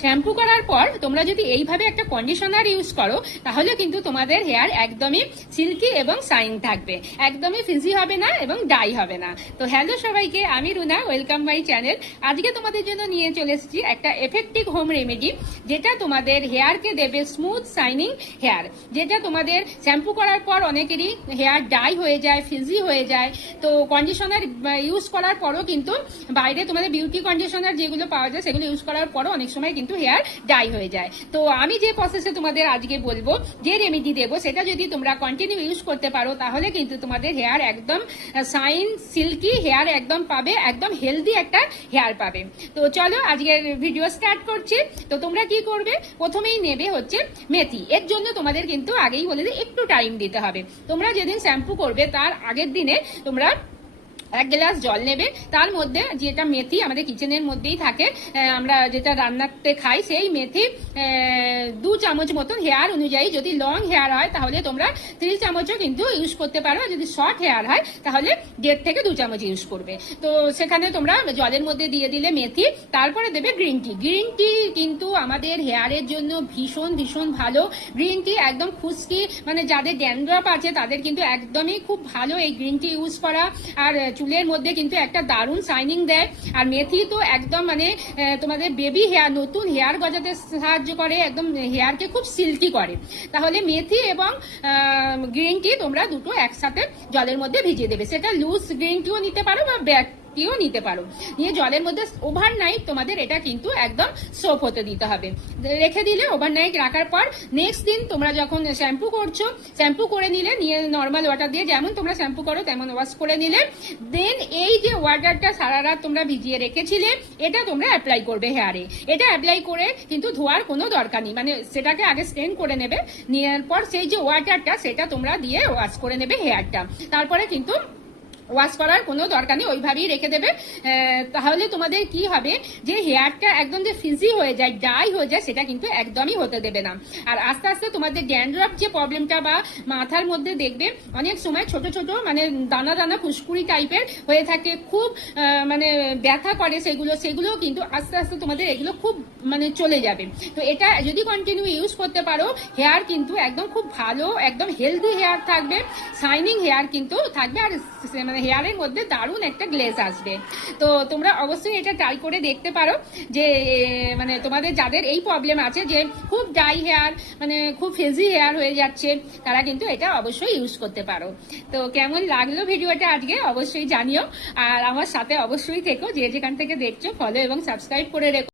Shampoo করার পর তোমরা যদি এইভাবে একটা কন্ডিশনার ইউজ করো তাহলে কিন্তু তোমাদের হেয়ার একদমই সিল্কি এবং শাইন থাকবে, একদমই ফিজি হবে না এবং ডাই হবে না। তো হ্যালো সবাইকে, আমি রুনা, ওয়েলকাম মাই চ্যানেল। আজকে তোমাদের জন্য নিয়ে চলে এসেছি একটা এফেক্টিভ হোম রেমেডি, যেটা তোমাদের হেয়ারকে দেবে স্মুথ শাইনিং হেয়ার। যেটা তোমাদের শ্যাম্পু করার পর অনেকেরই হেয়ার ডাই হয়ে যায়, ফিজি হয়ে যায়। তো কন্ডিশনার ইউজ করার পরও কিন্তু বাইরে তোমাদের বিউটি কন্ডিশনার যেগুলো পাওয়া যায় সেগুলো ইউজ করার পরও অনেক সময় কিন্তু হেয়ার ডাই হয়ে যায়। তো আমি যে প্রসেসে তোমাদের আজকে বলবো, যে রেমেডি দেবো, সেটা যদি তোমরা কন্টিনিউ ইউজ করতে পারো তাহলে কিন্তু তোমাদের হেয়ার একদম শাইন সিল্কি হেয়ার একদম পাবে, একদম হেলদি একটা হেয়ার পাবে। তো চলো আজকের ভিডিও স্টার্ট করছি। তো তোমরা কি করবে, প্রথমেই নেবে হচ্ছে মেথি। এর জন্য তোমাদের কিন্তু আগেই বলে দিই একটু টাইম দিতে হবে। তোমরা যেদিন শ্যাম্পু করবে তার আগের দিনে তোমরা 1 গ্লাস জল নেবে, তার মধ্যে যেটা মেথি আমাদের কিচেনের মধ্যেই থাকে, আমরা যেটা রান্নাতে খাই, সেই মেথি 2 চামচ মতন হেয়ার অনুযায়ী। যদি লং হেয়ার হয় তাহলে তোমরা 3 চামচও কিন্তু ইউজ করতে পারো, আর যদি শর্ট হেয়ার হয় তাহলে 1.5 থেকে 2 চামচ ইউজ করবে। তো সেখানে তোমরা জলের মধ্যে দিয়ে দিলে মেথি, তারপরে দেবে গ্রিন টি। গ্রিন টি কিন্তু আমাদের হেয়ারের জন্য ভীষণ ভীষণ ভালো। গ্রিন টি একদম খুশকি, মানে যাদের ড্যান্ড্রফ আছে তাদের কিন্তু একদমই খুব ভালো এই গ্রিন টি ইউজ করা। আর চুলের মধ্যে কিন্তু একটা দারুণ শাইনিং দেয়। আর মেথি তো একদম মানে তোমাদের বেবি হেয়ার, নতুন হেয়ার গজাতে সাহায্য করে, একদম হেয়ারকে খুব সিল্কি করে। তাহলে মেথি এবং গ্রিন টি তোমরা দুটো একসাথে জলের মধ্যে ভিজিয়ে দেবে। সেটা লুজ গ্রিন টিও নিতে পারো বা ব্ল্যাক টিও নিতে পারো। নিয়ে জলের মধ্যে ওভারনাইট তোমাদের এটা কিন্তু একদম সোপ হতে দিতে হবে। রেখে দিলে ওভারনাইট রাখার পর নেক্সট দিন তোমরা যখন শ্যাম্পু করছো, শ্যাম্পু করে নিলে, নিয়ে নর্মাল ওয়াটার দিয়ে যেমন তোমরা শ্যাম্পু করো তেমন ওয়াশ করে নিলে, দেন এই যে ওয়াটারটা সারা রাত তোমরা ভিজিয়ে রেখেছিলে এটা তোমরা অ্যাপ্লাই করবে হেয়ারে। এটা অ্যাপ্লাই করে কিন্তু ধোয়ার কোনো দরকার নেই, মানে সেটাকে আগে স্ট্রেন করে নেবে, নেওয়ার পর সেই যে ওয়াটারটা সেটা তোমরা দিয়ে ওয়াশ করে নেবে হেয়ারটা। তারপরে কিন্তু ওয়াশ করার কোনো দরকার নেই, ওইভাবেই রেখে দেবে। তাহলে তোমাদের কি হবে, যে হেয়ারটা একদম যে ফিজি হয়ে যায়, ডাই হয়ে যায়, সেটা কিন্তু একদমই হতে দেবে না। আর আস্তে আস্তে তোমাদের ড্যান্ড্রফ যে প্রবলেমটা, বা মাথার মধ্যে দেখবে অনেক সময় ছোট ছোট মানে দানা দানা ফুসকুড়ি টাইপের হয়ে থাকে, খুব মানে ব্যথা করে, সেগুলো কিন্তু আস্তে আস্তে তোমাদের এগুলো খুব মানে চলে যাবে। তো এটা যদি কন্টিনিউ ইউজ করতে পারো, হেয়ার কিন্তু একদম খুব ভালো, একদম হেলদি হেয়ার থাকবে, শাইনিং হেয়ার কিন্তু থাকবে, আর মানে হেয়ারের মধ্যে দারুণ একটা গ্লেজ আসবে। তো তোমরা অবশ্যই এটা ট্রাই করে দেখতে পারো, যে মানে তোমাদের যাদের এই প্রবলেম আছে, যে খুব ডাই হেয়ার, মানে খুব ফেজি হেয়ার হয়ে যাচ্ছে, তারা কিন্তু এটা অবশ্যই ইউজ করতে পারো। তো কেমন লাগলো ভিডিওটা আজকে অবশ্যই জানিও, আর আমার সাথে অবশ্যই থেকো, যে যেখান থেকে দেখছো ফলো এবং সাবস্ক্রাইব করে রেখো।